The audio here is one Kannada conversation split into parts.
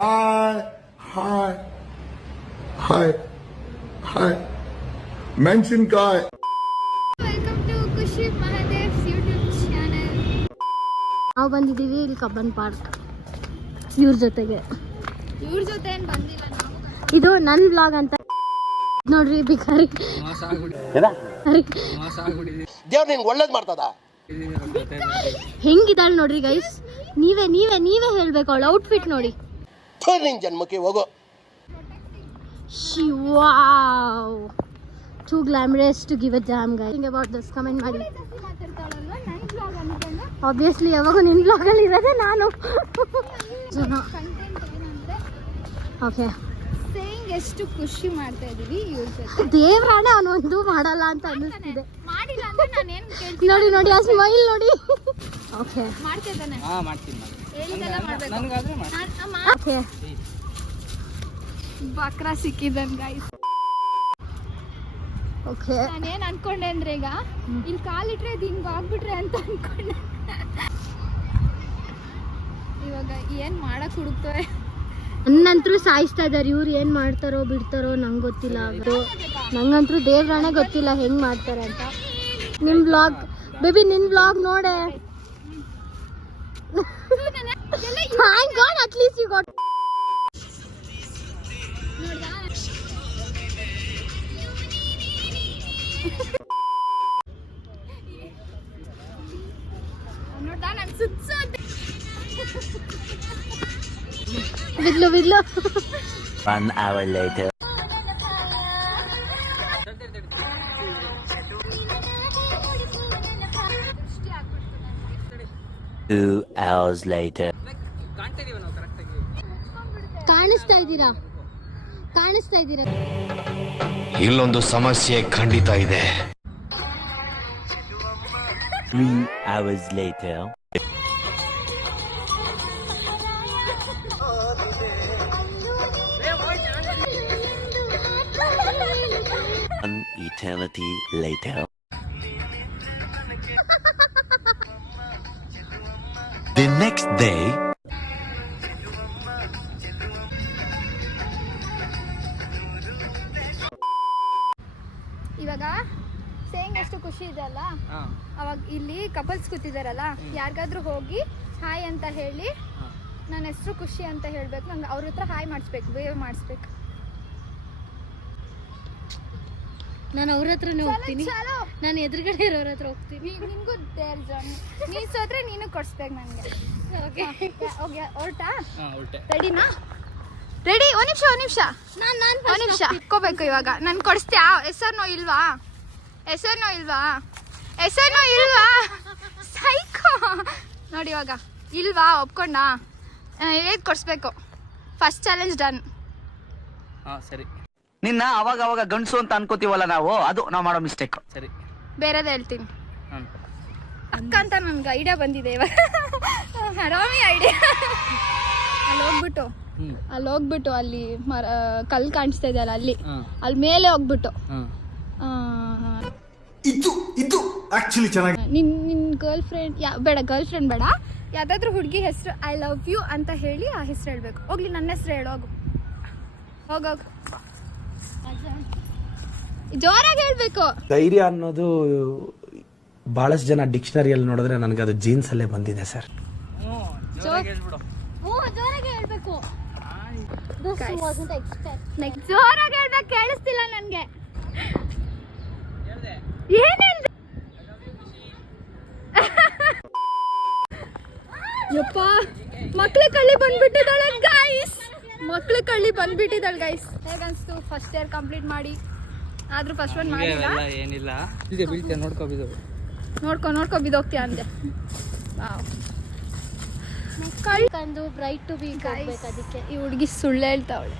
Hi. ಮೆಣಸಿನ್ಕಾಯಿ. ವೆಲ್ಕಮ್ ಟು ಖುಷಿ ಮಹಾದೇವ್ಸ್ ಯೂಟ್ಯೂಬ್ ಚಾನೆಲ್. ನಾವು ಬಂದಿದ್ದೀವಿ ಇಲ್ಲಿ ಕಬ್ಬನ್ ಪಾರ್ಕ್ ಇವ್ರ ಜೊತೆಗೆ. ಇವ್ರ ಜೊತೆ ಏನು ಬಂದಿಲ್ಲ ನಾವು. ಇದು ನನ್ನ ವ್ಲಾಗ್ ಅಂತ ನೋಡ್ರಿ. ಬಿಕಾರಿ ದೇವ್ರು ನಿನ್ಗೆ ಒಳ್ಳೇದು ಮಾಡ್ತದ. ಹೆಂಗಿದ್ದಾಳೆ ನೋಡ್ರಿ ಗೈಸ್. ನೀವೇ ಹೇಳ್ಬೇಕು. ಅವಳ ಔಟ್ಫಿಟ್ ನೋಡಿ. ನಿನ್ ಜನ್ಮಕ್ಕೆ ಹೋಗೋ. Wow, too glamorous to give a damn guy. Think about this, comment ಮಾಡಿ. Obviously ಯಾವಾಗ ನಿನ್ನ ವ್ಲಾಗ್ ಅಲ್ಲಿ ಇರೋದೇ ನಾನು. ಓಕೆ, ಸೇಯಿಂಗ್ ಎಷ್ಟು ಖುಷಿ ಮಾಡ್ತಾ ಇದೀವಿ ಇವ್ರ ಜೊತೆ. ದೇವ್ರಾಣ ಅವನೊಂದು ಮಾಡಲ್ಲ ಅಂತ ಅನ್ನಿಸ್ತಿದೆ. ಮಾಡಿಲ್ಲ ಅಂದ್ರೆ ನಾನು ಏನು ಕೇಳ್ತೀನಿ ನೋಡಿ ಆ ಸ್ಮೈಲ್ ನೋಡಿ. ಓಕೆ, ಮಾಡ್ತಿದ್ದಾನೆ. ಮಾಡ್ತೀನಿ. ಹೇಳಿದೆಲ್ಲ ಮಾಡ್ಬೇಕು. ನನಗಾದ್ರೆ ಮಾಡಿ. ಓಕೆ, ಬಕ್ರಾ ಸಿಕ್ಕಿದ್ದಾನೆ ಗೈಸ್. ಓಕೆ, ನಾನೇನು ಅನ್ಕೊಂಡೆ ಅಂದ್ರೆ ಈಗ ಇಲ್ಲಿ ಕಾಲಿಟ್ರೆ ಇದು ಹಿಂಗೆ ಆಗ್ಬಿಟ್ರೆ ಅಂತ ಅನ್ಕೊಂಡೆ. ಇವಾಗ ಏನು ಮಾಡಕ್ ಹುಡುಕ್ತವೆ. ನನ್ನಂತರೂ ಸಾಯಿಸ್ತಾ ಇದ್ದಾರೆ. ಇವ್ರು ಏನು ಮಾಡ್ತಾರೋ ಬಿಡ್ತಾರೋ ನಂಗೆ ಗೊತ್ತಿಲ್ಲ. ನಂಗಂತೂ ದೇವ್ರಾಣೆ ಗೊತ್ತಿಲ್ಲ ಹೆಂಗೆ ಮಾಡ್ತಾರೆ ಅಂತ. ನಿಮ್ಮ ವ್ಲಾಗ್ ಬೇಬಿ, ನಿನ್ನ ವ್ಲಾಗ್ ನೋಡೆ. Thank God at least you got. ನೋಡ್ದಾ ನಾನು ಸುತ್ತೋದೆ. ಬಿಡ್ಲು 1 hour later. ದೃಷ್ಟಿ ಆಗ್ಬಿಡ್ತು ನನಗೆ. 2 hours later. ಕಾಣಿಸ್ತಾ ಇದ್ದೀರಾ? ಇಲ್ಲೊಂದು ಸಮಸ್ಯೆ ಖಂಡಿತ ಇದೆ. 3 hours later. An eternity later. The next day. ಇವಾಗ ಸೇಯಿಂಗ್ ಎಷ್ಟು ಖುಷಿ ಇದೆ ಅಲ್ಲ. ಅವಾಗ ಇಲ್ಲಿ ಕಪಲ್ಸ್ ಕೂತಿದಾರಲ್ಲ, ಯಾರಿಗಾದ್ರೂ ಹೋಗಿ ಹಾಯ್ ಅಂತ ಹೇಳಿ ನನ್ನ ಹೆಸರು ಖುಷಿ ಅಂತ ಹೇಳ್ಬೇಕು. ನಂಗೆ ಅವ್ರ ಹತ್ರ ಹಾಯ್ ಮಾಡಿಸ್ಬೇಕು, ವೇವ್ ಮಾಡಿಸ್ಬೇಕು. ನಾನು ಅವ್ರ ಹತ್ರನೇ ಹೋಗ್ತೀನಿ. ನಾನು ಎದುರುಗಡೆ ಇರೋರ ಹತ್ರ ಹೋಗ್ತೀನಿ. ನಿನ್ಗೂ ದೇರ್ ಜಾನ್. ನೀ ಸೋತ್ರೆ ನೀನು ಕೊಡ್ಸ್ಬೇಕು ನನಗೆ. ಓಕೆ ಹೊರಟಾ? ರೆಡಿನಾ? ರೆಡಿ. ಒಂದು ನಿಮಿಷ ಇಟ್ಕೋಬೇಕು. ಇವಾಗ ನಾನು ಕೊಡಿಸ್ತೀಯಾ? ಹೆಸರ್ನೋ ಇಲ್ವಾ? ಸೈಕೋ ನೋಡಿ. ಇವಾಗ ಇಲ್ವಾ? ಒಪ್ಕೊಂಡಾ? ಹೇಗೆ ಕೊಡಿಸ್ಬೇಕು? First challenge done. ಸರಿ. ನಿನ್ನ ಅವಾಗ ಗಂಡಸು ಅಂತ ಅನ್ಕೋತೀವಲ್ಲ ನಾವು, ಅದು ನಾವು ಮಾಡೋ ಮಿಸ್ಟೇಕ್. ಸರಿ, ಬೇರೆದೇ ಹೇಳ್ತೀನಿ. ಅಕ್ಕ ಅಂತ ನನ್ಗೆ ಐಡಿಯಾ ಬಂದಿದೆ ಇವಾಗ. ಹರಾಮಿ ಐಡಿಯಾ. ಅಲ್ಲಿ ಹೋಗ್ಬಿಟ್ಟು ಅಲ್ಲಿ ಕಲ್ಲು ಕಾಣಿಸ್ತಾ ಇದೆಯಲ್ಲ, ಅಲ್ಲಿ ಮೇಲೆ ಹೋಗ್ಬಿಟ್ಟು ಇದು ಆಕ್ಚುಲಿ ಚೆನ್ನಾಗಿ. ನಿನ್ನ ಗರ್ಲ್ ಫ್ರೆಂಡ್ ಬೇಡ, ಯಾವ್ದಾದ್ರು ಹುಡುಗಿ ಹೆಸರು ಐ ಲವ್ ಯು ಅಂತ ಹೇಳಿ ಆ ಹೆಸರು ಹೇಳ್ಬೇಕು. ಹೋಗ್ಲಿ, ನನ್ನ ಹೆಸರು ಹೇಳೋಗು. ಹೋಗೋಗು, ಜೋರಾಗಿ ಹೇಳ್ಬೇಕು. ಧೈರ್ಯ ಅನ್ನೋದು ಬಹಳಷ್ಟು ಜನ ಡಿಕ್ಷನರಿಯಲ್ಲಿ ನೋಡಿದ್ರೆ ನನಗೆ ಅದು ಜೀನ್ಸ್ ಅಲ್ಲೇ ಬಂದಿದೆ ಸರ್. ಜೋರಾಗಿ ಹೇಳ್ಬೇಕು. ಜೋರಾಗಿ ಹೇಳ್ಬೇಕು, ಕೇಳಿಸ್ತಿಲ್ಲ ನನ್ಗೆ. ಏನಿಲ್ಲ ಯಪ್ಪ, ಮಕ್ಳ ಕಳ್ಳಿ ಬಂದ್ಬಿಟ್ಟಿದ್ದಾಳೆ ಗೈಸ್. ಹೇಗನ್ಸ್ತು ಫಸ್ಟ್ ಇಯರ್ ಕಂಪ್ಲೀಟ್ ಮಾಡಿ? ಆದ್ರೂ ಫಸ್ಟ್ ಒನ್ ಮಾಡಿಲ್ಲ. ಏನಿಲ್ಲ, ನೋಡ್ಕೊ ಬಿದ್ದೋಗ್ತೀಯ ಅಂದೆ. ಕಂದು ಬ್ರೈಟ್ ಟು ಬಿ ಹೋಗ್ಬೇಕು. ಅದಕ್ಕೆ ಈ ಹುಡುಗಿ ಸುಳ್ಳು ಹೇಳ್ತಾವಳೆ.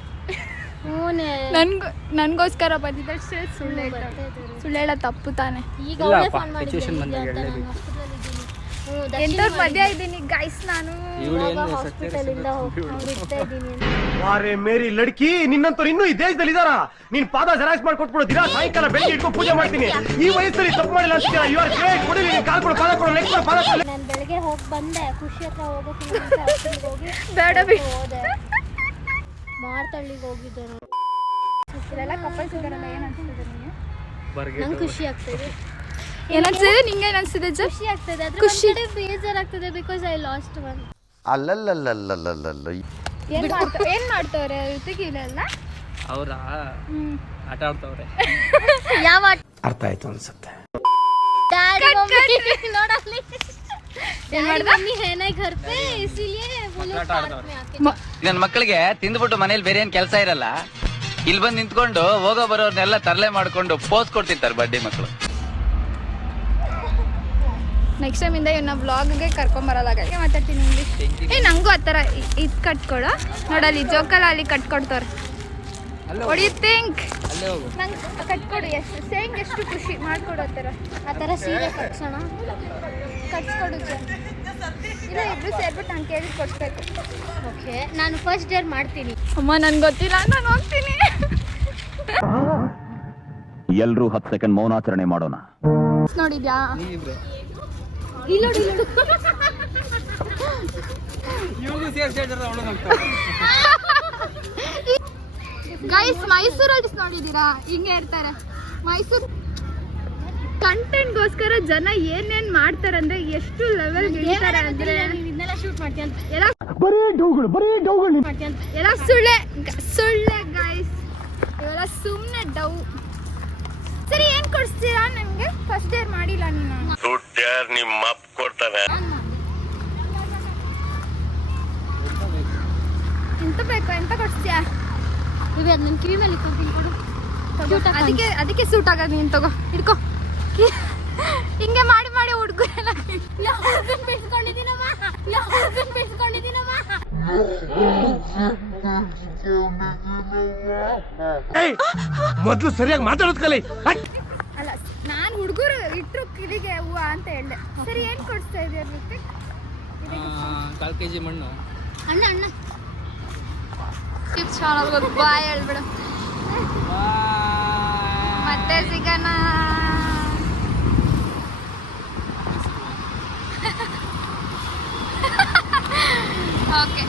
ನನ್ಗೋಸ್ಕರ ಬಂದಿದ್ದಾಳೆ, ಸುಳ್ಳು ಹೇಳ್ತಾವಳೆ. ಸುಳ್ಳು ಹೇಳ ತಪ್ಪು ತಾನೆ. ಈಗ ಅವಳೇ ಫೋನ್ ಮಾಡಿದ್ದೆ ಎಂತವ್ರ ಮದ್ವೆ ಇದ್ದೀನಿ ಗೈಸ್. ನಾನು ಹಾಸ್ಪಿಟಲ್ ಇಂದ ಹೋಗ್ತಾ ಇದ್ದೀನಿ. ಅರೆ ಮೇರಿ ಲಡ್ಕಿ, ನಿನ್ನಂತವ್ರು ಇನ್ನೂ ಈ ದೇಶದಲ್ಲಿ ಇದಾರ? ನೀನ್ ಪಾದ ಜೆರಾಕ್ಸ್ ಮಾಡ್ಕೊಟ್ಬಿಡು. ದಿನ ಸಾಯಂಕಾಲ ಬೆಳಿಗ್ಗೆ ಇಟ್ಕೊಂಡು ಪೂಜೆ ಮಾಡ್ತೀನಿ. ಈ ವಯಸ್ಸಲ್ಲಿ ತಪ್ಪು ಮಾಡಿಲ್ಲ ಅಂತೀರಾ? You are great. ಕೊಡಿ, ನೀನ್ ಕಾಲ್ ಕೊಡು, ಪಾದ ಕೊಡು, ನೆಕ್ಸ್ಟ್ ಪಾದ ಕೊಡು. ನಾನು ಬೆಳಗ್ಗೆ ಹೋಗಿ ಬಂದೆ, ಖುಷಿ ಹತ್ರ ಹೋಗೋಕೆ ಹೋಗಿ ಬೇಡ ಹೋದೆ. ತೀರ್ಥಹಳ್ಳಿಗೆ ಹೋಗಿದ್ದೆ ನಾನು. ಇದೆಲ್ಲ ಕಪಲ್ಸ್ ಇದಾರಲ್ಲ ಏನ್ ಅನ್ಸ್ತದೆ ನಿಮಗೆ? ನಂಗೆ ಖುಷಿ ಆಗ್ತದೆ. ಏನನ್ಸಿದೆ ನಿಂಗೆ? ಏನ್ ಅನ್ಸಿದೆ ಜ? ಖುಷಿ ಆಗ್ತದೆ, ಆದ್ರೆ ಖುಷಿ. ಒಂದ್ ಕಡೆ ಬೇಜಾರಾಗ್ತದೆ ಬಿಕಾಸ್ ಐ ಲಾಸ್ಟ್ ಒನ್. ಅಲ್ಲಲ್ಲಲ್ಲಲ್ಲಲ್ಲ ಏನ್ ಮಾಡ್ತವ್ರೆ ಋತಿಕ್ ಇಲ್ಲೆಲ್ಲ? ಅವ್ರ ಆಟ ಆಡ್ತವ್ರೆ. ಯಾವ ಅರ್ಥ ಆಯ್ತು ಅನ್ಸುತ್ತೆ. ಡ್ಯಾಡಿ ಮಮ್ಮಿ ನೋಡಲ್ಲಿ ಏನ್ ಮಾಡ್ದ? मम्मी है ना घर पे इसीलिए वो लोग पार्क में आके ನನ್ನ ಮಕ್ಕಳಿಗೆ ತಿಂದ್ಬಿಟ್ಟು ಮನೇಲಿ ಬೇರೆ ಏನ್ ಕೆಲಸ ಇರಲ್ಲ, ಇಲ್ಲಿ ಬಂದು ನಿಂತ್ಕೊಂಡು ಹೋಗೋ ಬರೋರ್ನೆಲ್ಲ ತರಲೆ ಮಾಡ್ಕೊಂಡು ಪೋಸ್ ಕೊಡ್ತಿರ್ತಾರೆ ಬಡ್ಡಿ ಮಕ್ಕಳು. ನೆಕ್ಸ್ಟ್ ಟೈಮ್ ಇಂದ ಇವನ್ನ ವ್ಲಾಗ್ಗೆ ಕರ್ಕೊಂಬರಲ್ಲ. ಹಾಗೆ ಮಾತಾಡ್ತೀನಿ ಇಂಗ್ಲೀಷ್. ನಂಗೂ ಆ ಥರ ಇದು ಕಟ್ಕೊಡು ನೋಡಲ್ಲಿ ಜೋಕಲ್ಲ ಅಲ್ಲಿ ಕಟ್ಕೊಡ್ತಾರೆ. What you think? ನಂಗೆ ಕಟ್ಕೊಡು. ಎಷ್ಟು ಸೇಯಿಂಗ್ ಎಷ್ಟು ಖುಷಿ ಮಾಡ್ಕೊಡು ಆ ಥರ. ಆ ಥರ ಸೀರೆ ಕಟ್ಸೋಣ. ಕಟ್ಸ್ಕೊಡು ಇಲ್ಲ ಇಬ್ರು ಸೇರ್ಬಿಟ್ಟು ನಾನು ಕೇಳಿ ಕೊಡ್ಸ್ಬೇಕು. ಓಕೆ, ನಾನು ಫಸ್ಟ್ ಡೇರ್ ಮಾಡ್ತೀನಿ. ಅಮ್ಮ ನನ್ಗೆ ಗೊತ್ತಿಲ್ಲ, ನಾನು ಹೋಗ್ತೀನಿ. ಎಲ್ರೂ 10 ಸೆಕೆಂಡ್ ಮೌನಾಚರಣೆ ಮಾಡೋಣ. ನೋಡಿದ್ಯಾ? ಇಲ್ಲಿ ನೋಡಿ ಗೈಸ್, ಮೈಸೂರಲ್ಲಿ ನೋಡಿದೀರಾ ಹಿಂಗೆ ಇರ್ತಾರೆ. ಮೈಸೂರು ಕಂಟೆಂಟ್ಗೋಸ್ಕರ ಜನ ಏನೇನ್ ಮಾಡ್ತಾರಂದ್ರೆ ಎಷ್ಟು ಲೆವೆಲ್ ಇಳಿತಾರೆ ಅಂದ್ರೆ ಇದನ್ನೆಲ್ಲ ಶೂಟ್ ಮಾಡ್ತೀನಿ ಅಂತ ಎಲ್ಲ ಎಲ್ಲ ಸುಳ್ಳೆ ಗೈಸ್, ಇವೆಲ್ಲ ಸುಮ್ಮನೆ ಡೌ. ಸರಿ ಏನ್ ಕೊಡಿಸ್ತೀರಾ ನನಗೆ? ಫಸ್ಟ್ ಡೇರ್ ಮಾಡಿಲ್ಲ ನೀನು. ನಿಮ್ಮ ಅಪ್ಪ ಕೊಡ್ತಾರೆ. ಎಂತ ಬೇಕು? ಎಂತ ಕೊಡಿಸ್ತೀಯಾ? ಇವೆ ನನ್ನ ಕಿವಿ ಮೇಲೆ ಇಟ್ಕೊತೀನಿ ಕೊಡು. ಅದಕ್ಕೆ ಸೂಟ್ ಆಗೋದು. ನೀನು ತಗೋ, ಇಟ್ಕೋ. ಹಿಂಗೆ ಮಾಡಿ ಮಾಡಿ ಹುಡುಗರೆಲ್ಲ ಬಿಟ್ಕೊಂಡಿದ್ದೀನಮ್ಮ. ಮೊದ್ಲು ಸರಿಯಾಗಿ ಮಾತಾಡೋದ್ ಕಲಿ. ಅಲ್ಲ, ನಾನು ಹುಡುಗರು ಇಟ್ರು ಕಿವಿಗೆ ಹೂವ ಅಂತ ಹೇಳ್ದೆ. ಸರಿ ಏನ್ ಕೊಡಿಸ್ತಾ ಇದೆಯಾ ಋತಿಕ್? 1/4 kg ಮಣ್ಣು. ಅಣ್ಣ ಅಣ್ಣ ಟಿಪ್ಸ್ ಚಾನಲ್ಗೆ ಬಾಯ್ ಹೇಳ್ಬಿಡು. ಮತ್ತೆ ಸಿಗೋಣ. ಓಕೆ,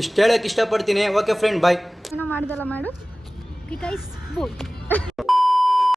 ಇಷ್ಟು ಹೇಳಕ್ ಇಷ್ಟಪಡ್ತೀನಿ. ಓಕೆ ಫ್ರೆಂಡ್, ಬಾಯ್. ಏನೋ ಮಾಡ್ದಲ್ಲ ಮಾಡು. ಗೈಸ್ ಬೋಲ್